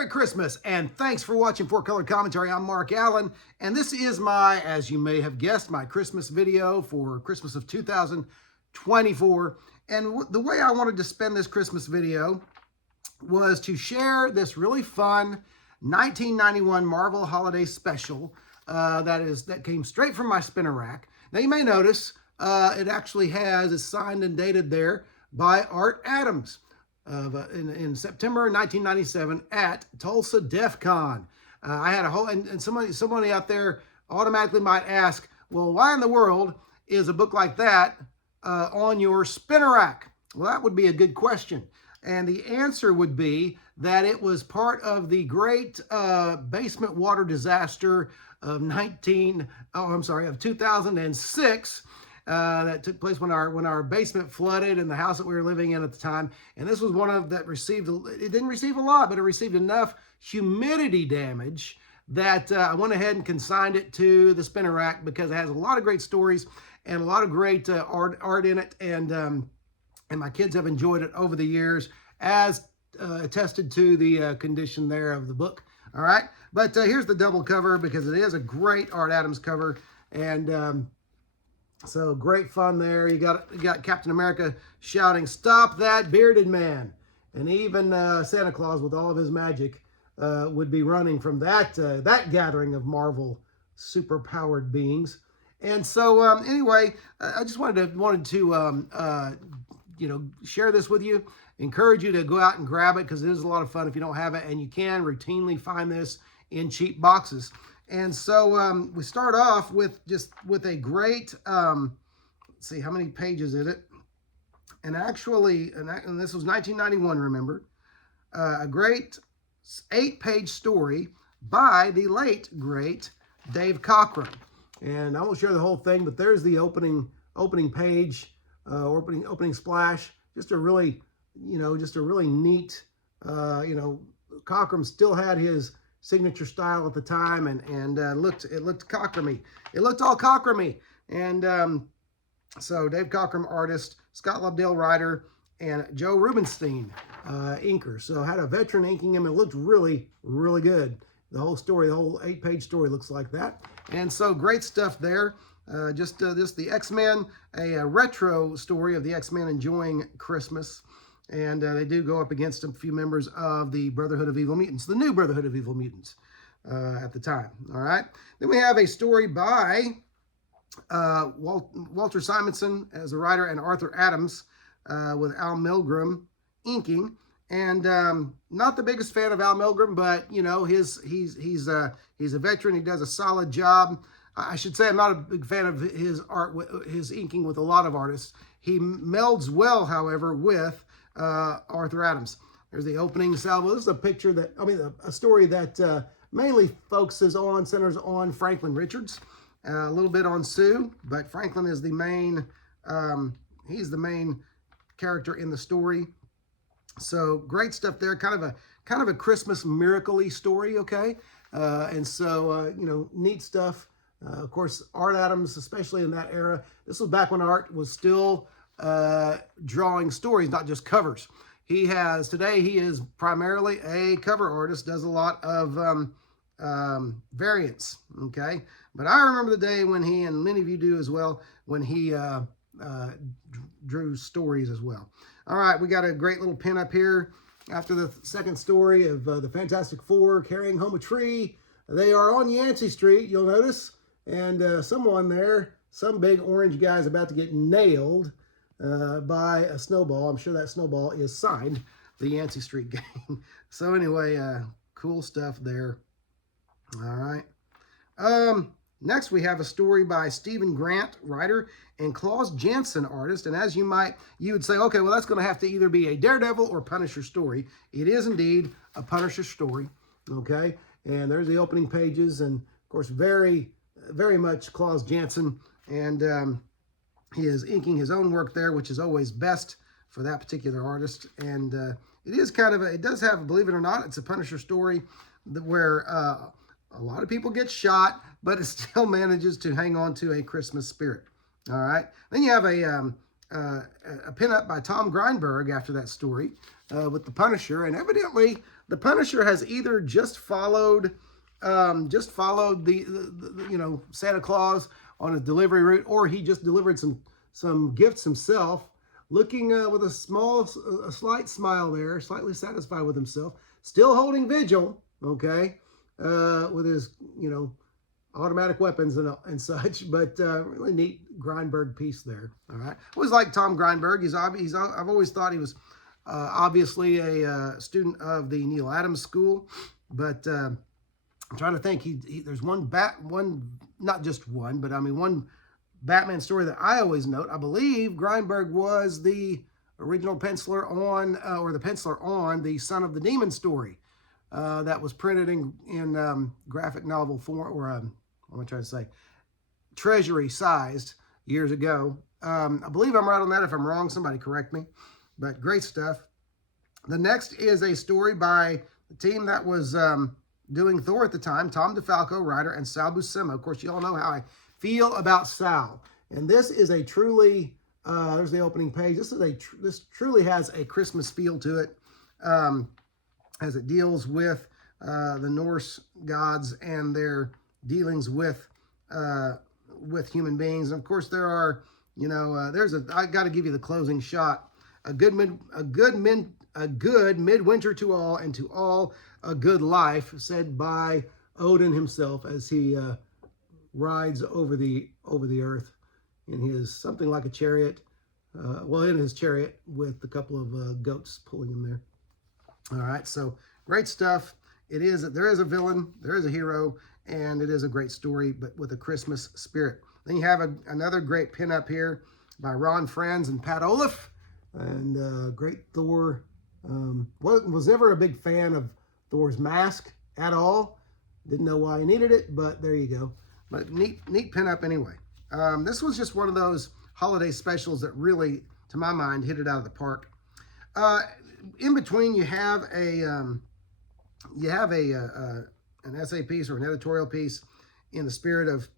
Merry Christmas, and thanks for watching Four Color Commentary. I'm Mark Allen, and this is my, as you may have guessed, my Christmas video for Christmas of 2024. And the way I wanted to spend this Christmas video was to share this really fun 1991 Marvel Holiday Special that came straight from my spinner rack. Now you may notice it actually is signed and dated there by Art Adams. In September 1997 at Tulsa DEF CON. I had a whole, and somebody out there automatically might ask, well, why in the world is a book like that on your spinner rack? Well, that would be a good question. And the answer would be that it was part of the great basement water disaster of 2006. That took place when our basement flooded in the house that we were living in at the time. And this was one of that it didn't receive a lot, but it received enough humidity damage that I went ahead and consigned it to the spinner rack because it has a lot of great stories and a lot of great art in it. And my kids have enjoyed it over the years, as attested to the condition there of the book. All right. But here's the double cover because it is a great Art Adams cover. And so great fun there. You got Captain America shouting, "Stop that bearded man!" And even Santa Claus, with all of his magic, would be running from that gathering of Marvel super-powered beings. And so anyway, I just wanted to share this with you. Encourage you to go out and grab it because it is a lot of fun if you don't have it, and you can routinely find this in cheap boxes. And so we start off with a great, let's see, how many pages is it? And actually, and this was 1991, remember, a great 8-page story by the late, great Dave Cockrum. And I won't share the whole thing, but there's the opening page, opening splash. Just a really neat, Cockrum still had his signature style at the time, and it looked Cockrumy. It looked all Cockrumy. And so Dave Cockrum, artist, Scott Lobdell, writer, and Joe Rubenstein, inker. So had a veteran inking him. It looked really, really good. The whole story, the whole 8-page story looks like that. And so great stuff there. Just the X-Men, a retro story of the X-Men enjoying Christmas. And they do go up against a few members of the Brotherhood of Evil Mutants, the new Brotherhood of Evil Mutants at the time. All right. Then we have a story by Walter Simonson as a writer and Arthur Adams with Al Milgrom inking. And not the biggest fan of Al Milgrom, but he's a veteran. He does a solid job. I should say I'm not a big fan of his art, his inking with a lot of artists. He melds well, however, with Arthur Adams. There's the opening salvo. This is a picture a story that mainly centers on Franklin Richards, a little bit on Sue, but Franklin is the main, he's the main character in the story. So great stuff there. Kind of a Christmas miracle-y story. Okay. And so, neat stuff. Of course, Art Adams, especially in that era, this was back when art was still drawing stories, not just covers. Today he is primarily a cover artist, does a lot of variants, okay? But I remember the day when he, and many of you do as well, when he drew stories as well. All right, we got a great little pin up here after the second story of the Fantastic Four carrying home a tree. They are on Yancey Street, you'll notice, and someone there, some big orange guy is about to get nailed by a snowball. I'm sure that snowball is signed the Yancey Street game. So anyway, cool stuff there. All right. Next we have a story by Stephen Grant, writer, and Klaus Janson, artist. And as you would say, okay, well, that's going to have to either be a Daredevil or Punisher story. It is indeed a Punisher story. Okay. And there's the opening pages, and of course, very, very much Klaus Janson. And he is inking his own work there, which is always best for that particular artist. And it does have, believe it or not, it's a Punisher story where a lot of people get shot, but it still manages to hang on to a Christmas spirit. All right. Then you have a pinup by Tom Greinberg after that story with the Punisher. And evidently The Punisher has either just followed the Santa Claus on his delivery route, or he just delivered some gifts himself, looking with a slight smile there, slightly satisfied with himself, still holding vigil, okay, with his automatic weapons and such, but really neat Grindberg piece there. All right, I always like Tom Grindberg. I've always thought he was obviously a student of the Neil Adams School, but I'm trying to think. There's one not just one, but I mean one Batman story that I always note. I believe Grindberg was the original penciler on, or the penciler on the Son of the Demon story that was printed in graphic novel form, or what am I trying to say? Treasury sized years ago. I believe I'm right on that. If I'm wrong, somebody correct me. But great stuff. The next is a story by the team that was doing Thor at the time, Tom DeFalco, writer, and Sal Buscema. Of course, you all know how I feel about Sal. And this is a truly, there's the opening page. This truly has a Christmas feel to it, as it deals with the Norse gods and their dealings with human beings. And of course, there are, I got to give you the closing shot. A good midwinter to all, and to all a good life, said by Odin himself as he rides over the earth in his something like a chariot, in his chariot with a couple of goats pulling him there. All right, so great stuff. There is a villain, there is a hero, and it is a great story, but with a Christmas spirit. Then you have another great pinup here by Ron Franz and Pat Olaf, and great Thor. Was never a big fan of Thor's mask at all. Didn't know why he needed it, but there you go. But neat pinup anyway. This was just one of those holiday specials that really, to my mind, hit it out of the park. In between, you have an essay piece or an editorial piece in the spirit of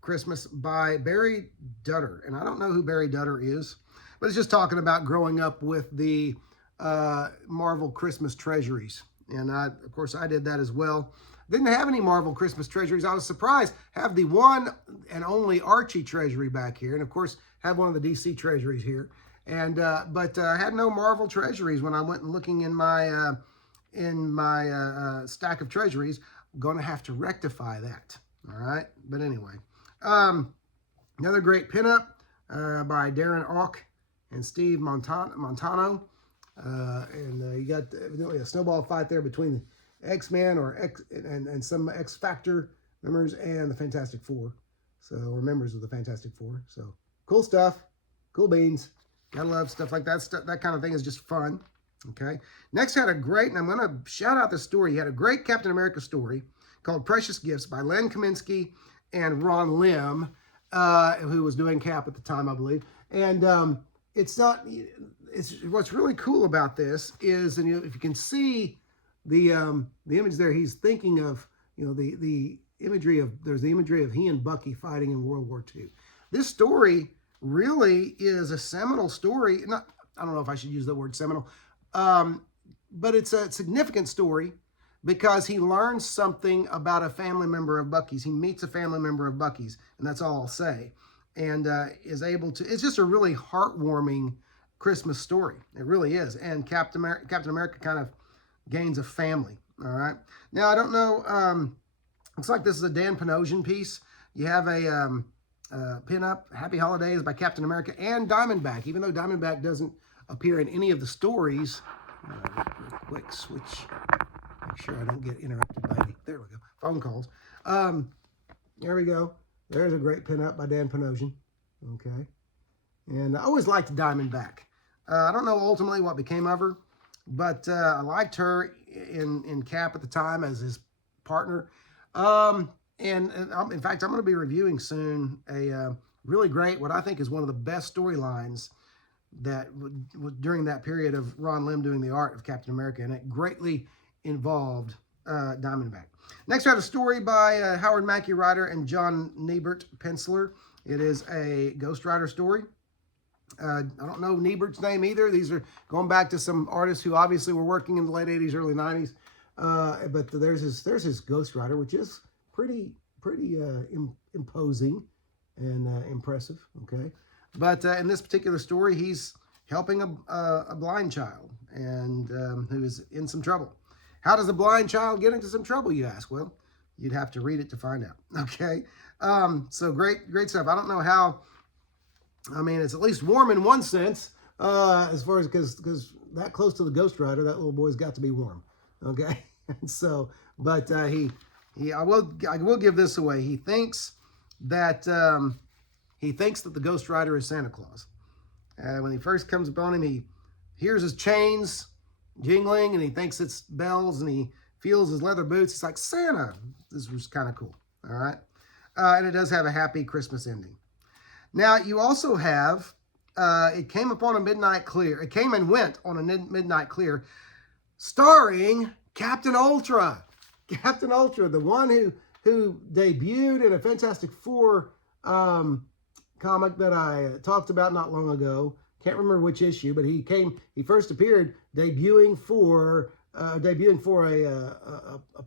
Christmas by Barry Dutter, and I don't know who Barry Dutter is, but it's just talking about growing up with the Marvel Christmas treasuries, and of course I did that as well. Didn't have any Marvel Christmas treasuries. I was surprised. Have the one and only Archie treasury back here, and of course have one of the DC treasuries here. And but I had no Marvel treasuries when I went and looking in my stack of treasuries. I'm going to have to rectify that. All right. But anyway, another great pinup by Darren Auk and Steve Montano. You got evidently a snowball fight there between the X-Men and some X Factor members and the Fantastic Four. Or members of the Fantastic Four. So cool stuff. Cool beans. Gotta love stuff like that. That kind of thing is just fun. Okay. Next had a great, and I'm going to shout out this story. He had a great Captain America story called Precious Gifts by Len Kaminsky and Ron Lim, who was doing Cap at the time, I believe. And what's really cool about this is, and if you can see the image there, he's thinking of, the imagery of, there's the imagery of he and Bucky fighting in World War II. This story really is a seminal story. I don't know if I should use the word seminal, but it's a significant story because he learns something about a family member of Bucky's. He meets a family member of Bucky's, and that's all I'll say. And is able to, it's just a really heartwarming Christmas story. It really is. And Captain America kind of gains a family. All right. Now, I don't know. Looks like this is a Dan Panosian piece. You have a pin-up, Happy Holidays by Captain America and Diamondback, even though Diamondback doesn't appear in any of the stories. Real quick switch. Make sure I don't get interrupted by any, there we go, phone calls. There we go. There's a great pin-up by Dan Panosian. Okay. And I always liked Diamondback. I don't know ultimately what became of her, but I liked her in Cap at the time as his partner. And in fact, I'm going to be reviewing soon a really great, what I think is one of the best storylines that during that period of Ron Lim doing the art of Captain America, and it greatly involved Diamondback. Next, I have a story by Howard Mackey, writer, and John Niebert, penciler. It is a Ghost Rider story. I don't know Niebert's name either. These are going back to some artists who obviously were working in the late 80s, early 90s. But there's his Ghost Rider, which is pretty imposing and impressive. Okay, but in this particular story, he's helping a blind child and who is in some trouble. How does a blind child get into some trouble, you ask? Well, you'd have to read it to find out. Okay, so great stuff. I don't know how. I mean, it's at least warm in one sense, as far as because that close to the Ghost Rider, that little boy's got to be warm. Okay, and so, but I will give this away. He thinks that the Ghost Rider is Santa Claus. When he first comes upon him, he hears his chains jingling, and he thinks it's bells, and he feels his leather boots. He's like, Santa. This was kind of cool. All right, and it does have a happy Christmas ending. Now, you also have, it came upon a midnight clear. It came and went on a midnight clear, starring Captain Ultra. Captain Ultra, the one who debuted in a Fantastic Four comic that I talked about not long ago. Can't remember which issue, but he first appeared debuting for a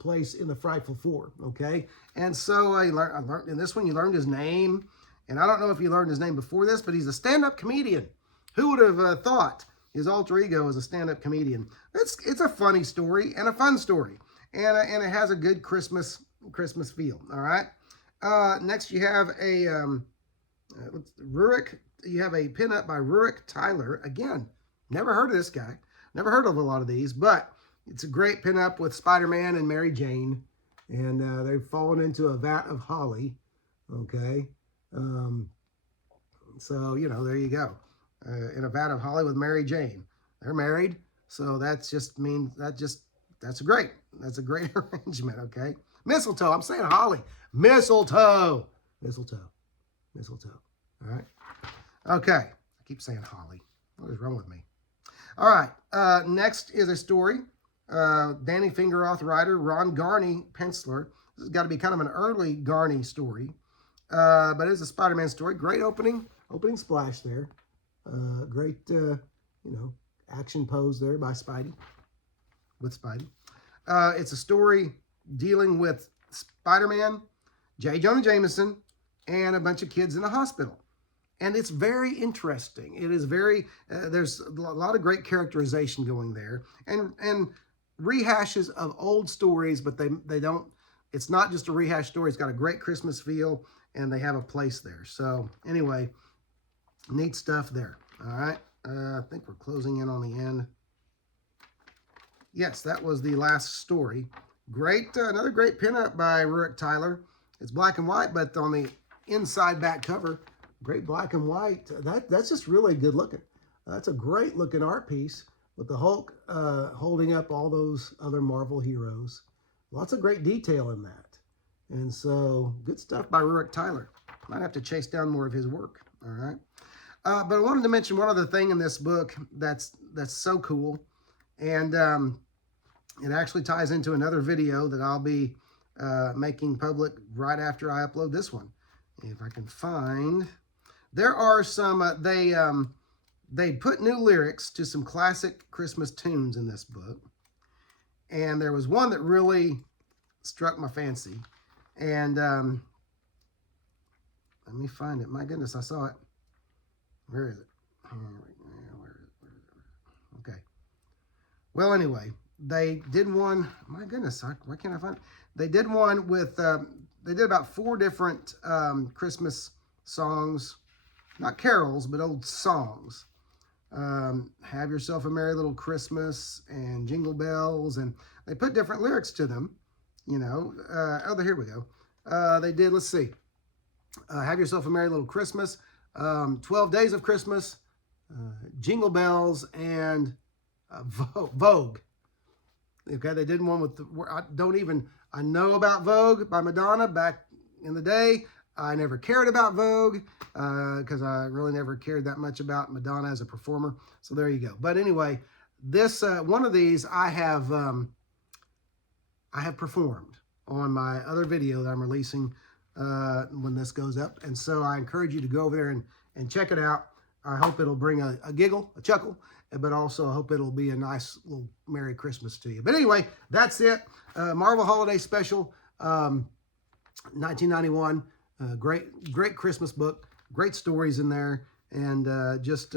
place in the Frightful Four. Okay, and so I learned in this one. You learned his name. And I don't know if you learned his name before this, but he's a stand-up comedian. Who would have thought his alter ego is a stand-up comedian? It's a funny story and a fun story, and it has a good Christmas feel. All right. Next, you have a Rurik. You have a pinup by Rurik Tyler. Again, never heard of this guy. Never heard of a lot of these, but it's a great pinup with Spider-Man and Mary Jane, and they've fallen into a vat of holly. Okay. So, there you go. In a vat of holly with Mary Jane. They're married. So that's a great arrangement. Okay. Mistletoe. I'm saying holly. Mistletoe. All right. Okay. I keep saying holly. What is wrong with me? All right. Next is a story. Danny Fingeroth writer, Ron Garney penciler. This has got to be kind of an early Garney story. But it's a Spider-Man story. Great opening splash there. Great, action pose there by Spidey. It's a story dealing with Spider-Man, J. Jonah Jameson, and a bunch of kids in a hospital. And it's very interesting. It is very, there's a lot of great characterization going there. And rehashes of old stories, but they don't, it's not just a rehash story. It's got a great Christmas feel, and they have a place there. So anyway, neat stuff there. All right. I think we're closing in on the end. Yes, that was the last story. Great. Another great pinup by Rurik Tyler. It's black and white, but on the inside back cover, great black and white. That's just really good looking. That's a great looking art piece with the Hulk holding up all those other Marvel heroes. Lots of great detail in that. And so, good stuff by Rurik Tyler. Might have to chase down more of his work. All right. But I wanted to mention one other thing in this book that's so cool. And it actually ties into another video that I'll be making public right after I upload this one. If I can find. There are some, they put new lyrics to some classic Christmas tunes in this book. And there was one that really struck my fancy. And let me find it. My goodness, I saw it. Where is it? Where is it? Okay. Well, anyway, they did one. My goodness, why can't I find it? They did one with, they did about 4 different Christmas songs. Not carols, but old songs. Have Yourself a Merry Little Christmas and Jingle Bells. And they put different lyrics to them. Here we go. They did, let's see. Have Yourself a Merry Little Christmas, 12 Days of Christmas, Jingle Bells, and Vogue. Okay, they did one with, I know about Vogue by Madonna back in the day. I never cared about Vogue because I really never cared that much about Madonna as a performer. So there you go. But anyway, this one of these I have performed on my other video that I'm releasing when this goes up. And so I encourage you to go over there and check it out. I hope it'll bring a giggle, a chuckle, but also I hope it'll be a nice little Merry Christmas to you. But anyway, that's it. Marvel Holiday Special, 1991. Great Christmas book. Great stories in there, and just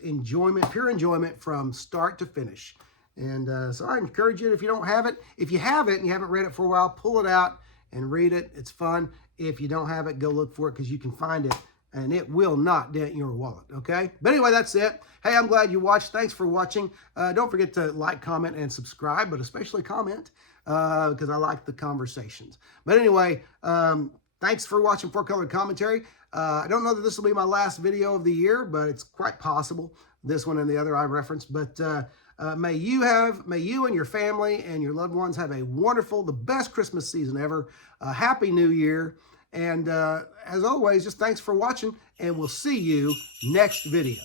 enjoyment, pure enjoyment from start to finish. And so I encourage you, if you don't have it, if you have it and you haven't read it for a while, pull it out and read it. It's fun. If you don't have it, go look for it, because you can find it, and it will not dent your wallet, okay? But anyway, that's it. Hey, I'm glad you watched. Thanks for watching. Don't forget to like, comment, and subscribe, but especially comment, because I like the conversations. But anyway, thanks for watching 4Colored Commentary. I don't know that this will be my last video of the year, but it's quite possible. This one and the other I referenced. But may you and your family and your loved ones have a wonderful, the best Christmas season ever. Happy New Year. And as always, just thanks for watching, and we'll see you next video.